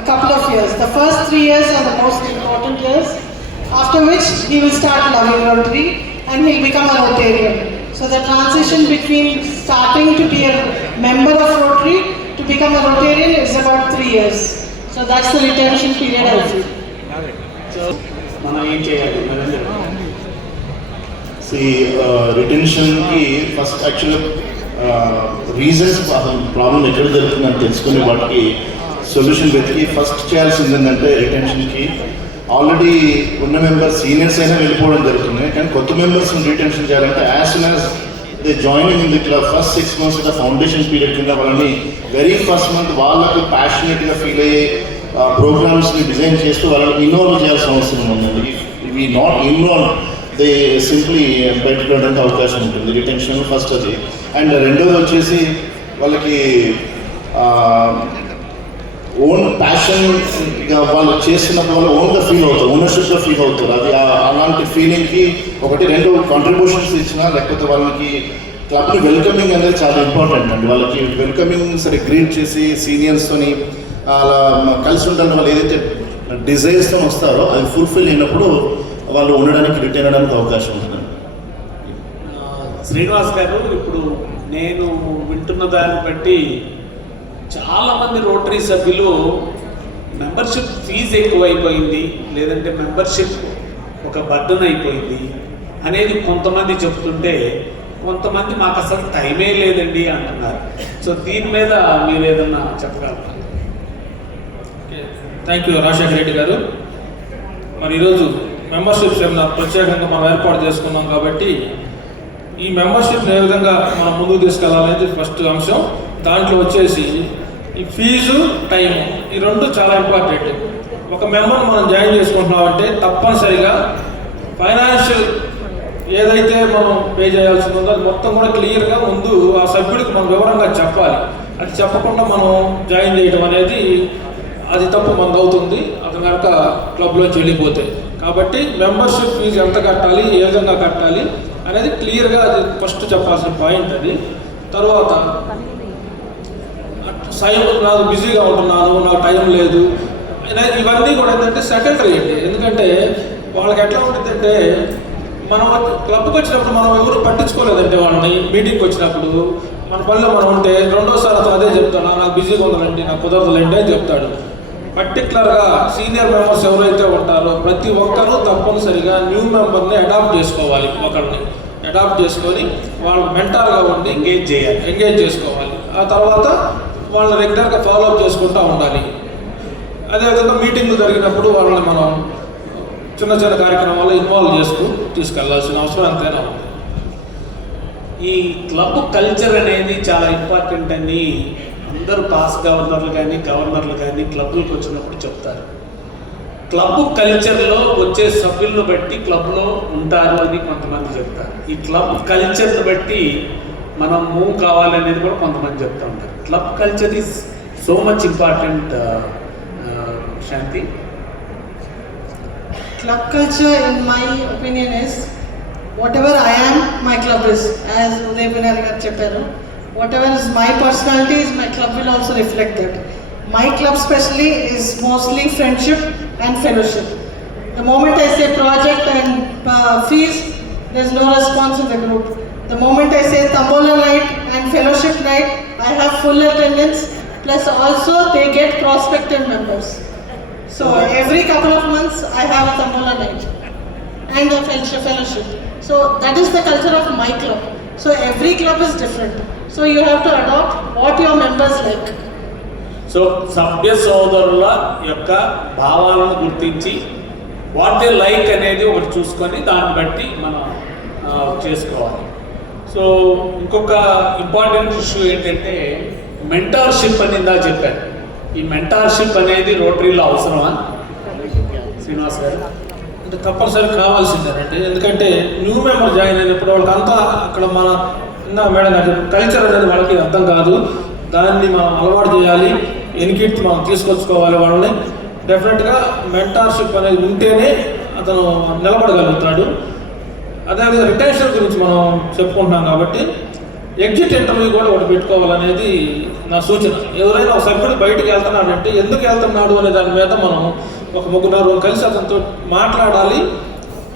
a couple of years. The first 3 years are the most important years, after which he will start loving Rotary and he'll become a Rotarian. So the transition between starting to be a member of Rotary to become a Rotarian is about 3 years. So that's the retention period I feel. So, మనం ఏం చేయాలి? రిటెన్షన్కి first యాక్చువల్గా reasons problem ఎక్కడ జరుగుతుందని తెలుసుకునే వాటికి solution వెతికి first చేయాల్సింది ఏంటంటే రిటెన్షన్కి ఆల్రెడీ ఉన్న మెంబర్స్ సీనియర్స్ అయినా వెళ్ళిపోవడం జరుగుతుంది. కానీ కొత్త మెంబర్స్ని రిటెన్షన్ చేయాలంటే as soon as they joining in the club first 6 months foundation period కింద వాళ్ళని వెరీ ఫస్ట్ మంత్ వాళ్ళకు ప్యాషనేట్గా ఫీల్ అయ్యే ప్రోగ్రామ్స్ని డిజైన్ చేస్తూ వాళ్ళని ఇన్వాల్వ్ చేయాల్సిన అవసరం ఉందండి. ఇవి నాట్ ఇన్వాల్వ్ దే సింప్లీ బయటపడడానికి అవకాశం ఉంటుంది. రిటెన్షన్ ఫస్ట్ అది. అండ్ రెండోది వచ్చేసి వాళ్ళకి ఓన్ ప్యాషన్గా వాళ్ళు చేస్తున్నప్పుడు వాళ్ళు ఓన్గా ఫీల్ అవుతారు, ఓనర్షిప్గా ఫీల్ అవుతారు. అది అలాంటి ఫీలింగ్కి ఒకటి 2 కాంట్రిబ్యూషన్స్ ఇచ్చినా లేకపోతే వాళ్ళకి క్లబ్ని వెల్కమింగ్ అనేది చాలా ఇంపార్టెంట్ అండి. వాళ్ళకి వెల్కమింగ్ సరే గ్రీట్ చేసి సీనియర్స్తోని అలా కలిసి ఉండడం వాళ్ళు ఏదైతే డిజైర్స్తో వస్తారో అది ఫుల్ఫిల్ అయినప్పుడు వాళ్ళు ఉండడానికి రిటైన్ అవ్వడానికి అవకాశం ఉంటుంది. శ్రీనివాస్ గారు, ఇప్పుడు నేను వింటున్న దాన్ని బట్టి చాలామంది రోటరీ సభ్యులు మెంబర్షిప్ ఫీజు ఎక్కువైపోయింది, లేదంటే మెంబర్షిప్ ఒక బర్డన్ అయిపోయింది అనేది కొంతమంది చెప్తుంటే, కొంతమంది మాకు అసలు టైమే లేదండి అంటున్నారు. సో దీని మీద మీరు ఏదన్నా చెప్పగలరా? థ్యాంక్ యూ రాజశేఖర రెడ్డి గారు. మరి ఈరోజు మెంబర్షిప్ సెమినార్ ప్రత్యేకంగా మనం ఏర్పాటు చేసుకున్నాం కాబట్టి ఈ మెంబర్షిప్ని ఏ విధంగా మనం ముందుకు తీసుకెళ్లాలనేది ఫస్ట్ అంశం. దాంట్లో వచ్చేసి ఈ ఫీజు, టైం, ఈ 2 చాలా ఇంపార్టెంట్. ఒక మెంబర్ మనం జాయిన్ చేసుకుంటున్నామంటే తప్పనిసరిగా ఫైనాన్షియల్ ఏదైతే మనం పే చేయాల్సి ఉందో అది మొత్తం కూడా క్లియర్గా ముందు ఆ సభ్యుడికి మనం వివరంగా చెప్పాలి. అది చెప్పకుండా మనం జాయిన్ చేయడం అనేది అది తప్పు మనకు అవుతుంది, అతను కనుక క్లబ్లోంచి వెళ్ళిపోతే. కాబట్టి మెంబర్షిప్ ఫీజు ఎంత కట్టాలి, ఏ విధంగా కట్టాలి అనేది క్లియర్గా అది ఫస్ట్ చెప్పాల్సిన పాయింట్. అది తర్వాత నాకు బిజీగా ఉంటున్నాను, నాకు టైం లేదు, ఇవన్నీ కూడా ఏంటంటే సెకండరీ అండి. ఎందుకంటే వాళ్ళకి ఎట్లా ఉంటుందంటే మనం క్లబ్కి వచ్చినప్పుడు మనం ఎవరు పట్టించుకోలేదంటే వాళ్ళని మీటింగ్కి వచ్చినప్పుడు మన పనిలో మనం ఉంటే రెండోసారి అతను అదే చెప్తాను, నాకు బిజీగా ఉండాలండి, నాకు కుదరదులేండి అని చెప్తాడు. పర్టికులర్గా సీనియర్ మెంబర్స్ ఎవరైతే ఉంటారో ప్రతి ఒక్కరూ తప్పనిసరిగా న్యూ మెంబర్ని అడాప్ట్ చేసుకోవాలి. ఒకరిని అడాప్ట్ చేసుకొని వాళ్ళు మెంటార్గా ఉండి ఎంగేజ్ చేసుకోవాలి. ఆ తర్వాత వాళ్ళని రెగ్యులర్గా ఫాలోఅప్ చేసుకుంటూ ఉండాలి. అదేవిధంగా మీటింగ్లు జరిగినప్పుడు వాళ్ళని మనం చిన్న చిన్న కార్యక్రమాల్లో ఇన్వాల్వ్ చేస్తూ తీసుకెళ్లాల్సిన అవసరం ఎంతైనా ఉంది. ఈ క్లబ్ కల్చర్ అనేది చాలా ఇంపార్టెంట్ అని అందరూ పాస్ గవర్నర్లు కానీ క్లబ్లకు వచ్చినప్పుడు చెప్తారు. క్లబ్ కల్చర్లో వచ్చే సభ్యులను బట్టి క్లబ్లో ఉంటారు అని కొంతమంది చెప్తారు. ఈ క్లబ్ కల్చర్ని బట్టి మనం మూవ్ కావాలనేది కూడా కొంతమంది చెప్తూ ఉంటారు. Club culture is so much important. Shanti, Club culture, in my opinion, is whatever I am, my club is. As Uday Vinay garu chepparu, whatever is my personality is my club will also reflect that. My club specially is mostly friendship and fellowship. The moment I say project and fees, there is no response in the group. The moment I say Tambola night and fellowship night, I have full attendance, plus also they get prospective members. So every couple of months I have a Tambola night and a fellowship. So that is the culture of my club. So every club is different. So you have to adopt what your members like. So సభ్య సోదరుల యొక్క భావాలను గుర్తించి what they like అనేది ఒకటి చూసుకొని దాన్ని బట్టి మనం చేసుకోవాలి. సో ఇంకొక ఇంపార్టెంట్ ఇష్యూ ఏంటంటే మెంటార్షిప్ అని ఇందా చెప్పాను. ఈ మెంటార్షిప్ అనేది రోటరీలో అవసరమా శ్రీనివాస్ గారు? అంటే తప్పనిసరి కావాల్సిందేనండి. ఎందుకంటే న్యూ మెంబర్ జాయిన్ అయినప్పుడు వాళ్ళకంతా అక్కడ మన మేడం గారు కల్చర్ అనేది వాళ్ళకి అర్థం కాదు. దాన్ని మనం అలవాటు చేయాలి, ఎన్కిట్ మనం తీసుకొచ్చుకోవాలి వాళ్ళని. డెఫినెట్గా మెంటార్షిప్ అనేది ఉంటేనే అతను నిలబడగలుగుతాడు. అదేవిధంగా రిటెన్షన్ గురించి మనం చెప్పుకుంటున్నాం కాబట్టి ఎగ్జిట్ ఇంటర్వ్యూ కూడా ఒకటి పెట్టుకోవాలనేది నా సూచన. ఎవరైనా ఒక సభ్యుడు బయటికి వెళ్తున్నాడంటే ఎందుకు వెళ్తున్నాడు అనే దాని మీద మనం ఒక 3-4 కలిసి అతనితో మాట్లాడాలి.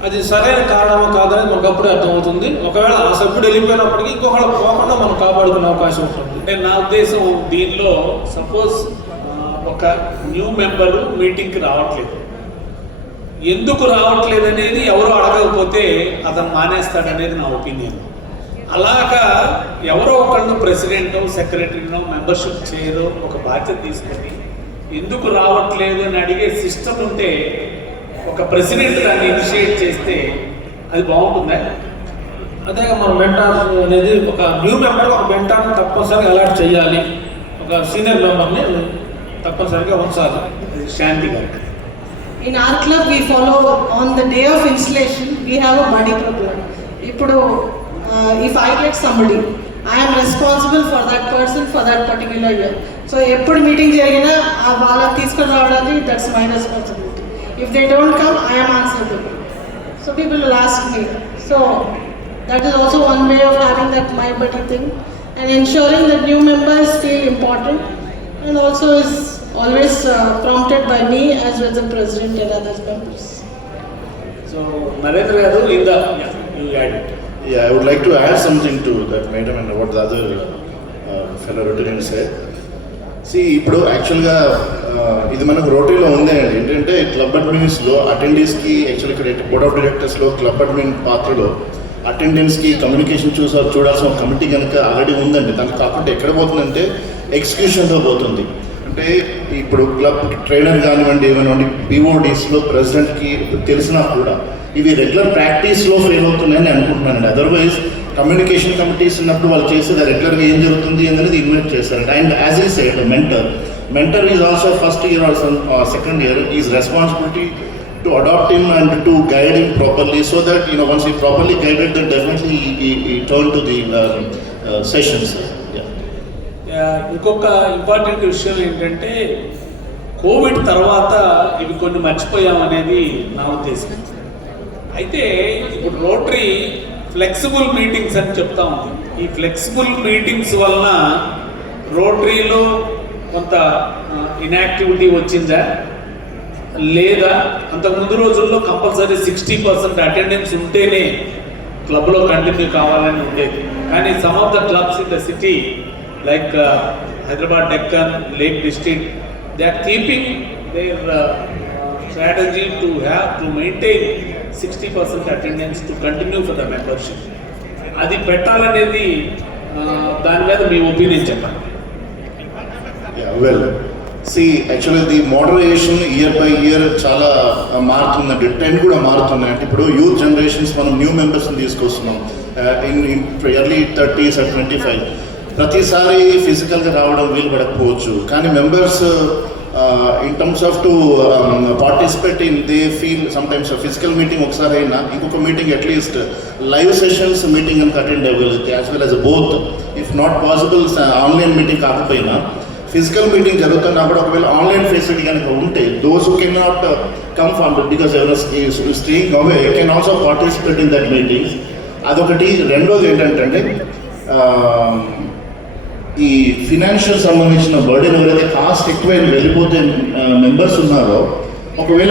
అది సరైన కారణమా కాదనేది మనకు అప్పుడే అర్థమవుతుంది. ఒకవేళ ఆ సభ్యుడు వెళ్ళిపోయినప్పటికీ ఇంకొకళ్ళు పోకుండా మనం కాపాడుకునే అవకాశం ఉంటుంది. అంటే నా ఉద్దేశం దీనిలో సపోజ్ ఒక న్యూ మెంబరు మీటింగ్కి రావట్లేదు, ఎందుకు రావట్లేదు అనేది ఎవరు అడగకపోతే అతను మానేస్తాడనేది నా ఒపీనియన్. అలాగా ఎవరో ఒకళ్ళు ప్రెసిడెంటో సెక్రటరీనో మెంబర్షిప్ చేయరో ఒక బాధ్యత తీసుకొని ఎందుకు రావట్లేదు అని అడిగే సిస్టమ్ ఉంటే ఒక ప్రెసిడెంట్ దాన్ని ఇనిషియేట్ చేస్తే అది బాగుంటుందా? అదే మన మెంటార్ అనేది ఒక న్యూ మెంబర్ ఒక మెంటార్ని తప్పనిసరిగా అలాట్ చేయాలి. ఒక సీనియర్ మెంబర్ని తప్పనిసరిగా ఉంచాలి. శాంతి గారు, In our club, we follow on the day of installation, we have a buddy program. Ippudu, if I get somebody, I am responsible for that person for that particular year. So, eppudu meeting jarigina, vaalla teeskoni raavadani, that's my responsibility. If they don't come, I am answerable. So, people will ask me. So, that is also one way of having that my buddy thing and ensuring that new members feel important and also is always prompted by me as well as the president and other members. So Narendra గారు in the you add it. Yeah, I would like to add something to that, madam, and what the other fellow Rotarians said. See, ఇప్పుడు యాక్చువల్గా ఇది మనకు రోటరీలో ఉంది అండి. ఏంటంటే club అడ్మిన్స్లో అటెండెన్స్కి actual ఇక్కడ board of డైరెక్టర్స్లో క్లబ్ అడ్మిన్ పాత్రలో అటెండెన్స్కి కమ్యూనికేషన్ చూడాల్సిన ఒక కమిటీ కనుక ఆల్రెడీ ఉందండి. దానికి కాకుండా ఎక్కడ పోతుందంటే ఎగ్జిక్యూషన్లో పోతుంది. అంటే ఇప్పుడు క్లబ్ ట్రైనర్ కానివ్వండి ఏమనివ్వండి బీఓడీస్లో ప్రెసిడెంట్కి తెలిసినా కూడా ఇవి రెగ్యులర్ ప్రాక్టీస్లో ఫెయిల్ అవుతున్నాయని అనుకుంటున్నానండి. అదర్వైజ్ కమ్యూనికేషన్ కమిటీస్ ఉన్నప్పుడు వాళ్ళు చేసేది రెగ్యులర్గా ఏం జరుగుతుంది అనేది ఇన్వైట్ చేస్తారండి. అండ్ యాజ్ ఈ side mentor is also first year are second year is responsibility to adopt him and to guide him properly so that once he properly guided then definitely he turn to the sessions. ఇంకొక important విషయం ఏంటంటే Covid తర్వాత ఇవి కొన్ని మర్చిపోయామనేది నా ఉద్దేశం. అయితే ఇప్పుడు రోటరీ ఫ్లెక్సిబుల్ మీటింగ్స్ అని చెప్తా ఉంది. ఈ ఫ్లెక్సిబుల్ మీటింగ్స్ వలన రోటరీలో కొంత ఇన్యాక్టివిటీ వచ్చిందా లేదా? అంతకుముందు రోజుల్లో కంపల్సరీ 60% అటెండెన్స్ ఉంటేనే క్లబ్లో కంటిన్యూ కావాలని ఉండేది. కానీ some of the clubs in the city like Hyderabad, Deccan, Lake District, they are keeping their strategy to maintain 60% attendance to continue for the membership. అది పెట్టాలనేది దాని మీద మీ ఒపీనియన్ చెప్పండి. Well see actually the moderation year by year చాలా మారుతుందండి. Trend కూడా మారుతుంది. అంటే ఇప్పుడు యూత్ జనరేషన్స్ మనం న్యూ మెంబర్స్ని తీసుకొస్తున్నాం ఇన్ ఎర్లీ 30s or 25. ప్రతిసారి ఫిజికల్గా రావడం వీలు పడకపోవచ్చు. కానీ members in terms of to participate in they feel sometimes physical meeting ఒకసారి అయినా ఇంకొక meeting at least live sessions meeting కనుక అటెండ్ అవ్వగలిగితే as well as both if not possible online meeting కాకపోయినా ఫిజికల్ మీటింగ్ జరుగుతున్నా కూడా ఒకవేళ ఆన్లైన్ ఫెసిలిటీ కనుక ఉంటే those who can not come from because ever staying away can also participate in that meetings. అదొకటి. రెండోది ఏంటంటే ఈ ఫినాన్షియల్ సంబంధించిన బర్డెన్ ఎవరైతే కాస్ట్ ఎక్కువ వెళ్ళిపోతే మెంబర్స్ ఉన్నారో ఒకవేళ